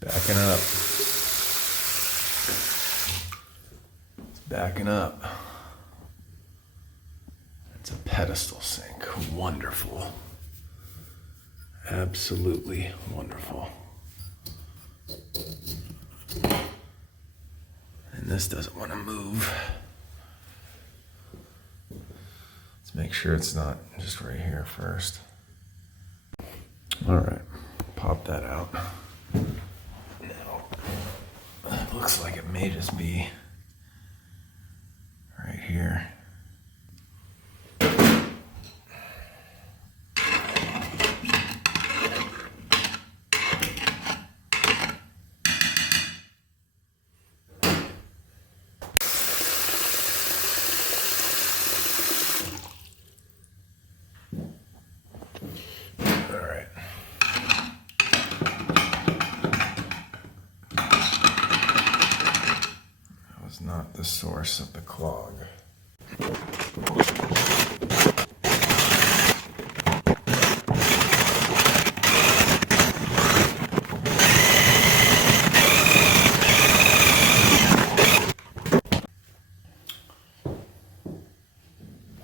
Backing up. It's backing up. It's a pedestal sink. Wonderful. Absolutely wonderful. And this doesn't want to move. Let's make sure it's not just right here first. All right, pop that out. Now, it looks like it may just be right here. Not the source of the clog.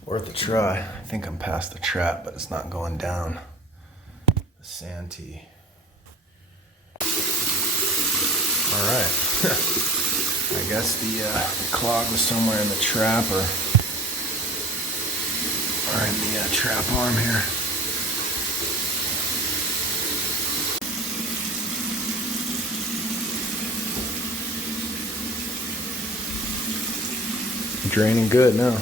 Worth a try. I think I'm past the trap, but it's not going down. The santee. All right. I guess the clog was somewhere in the trap or in the trap arm here. Draining good now.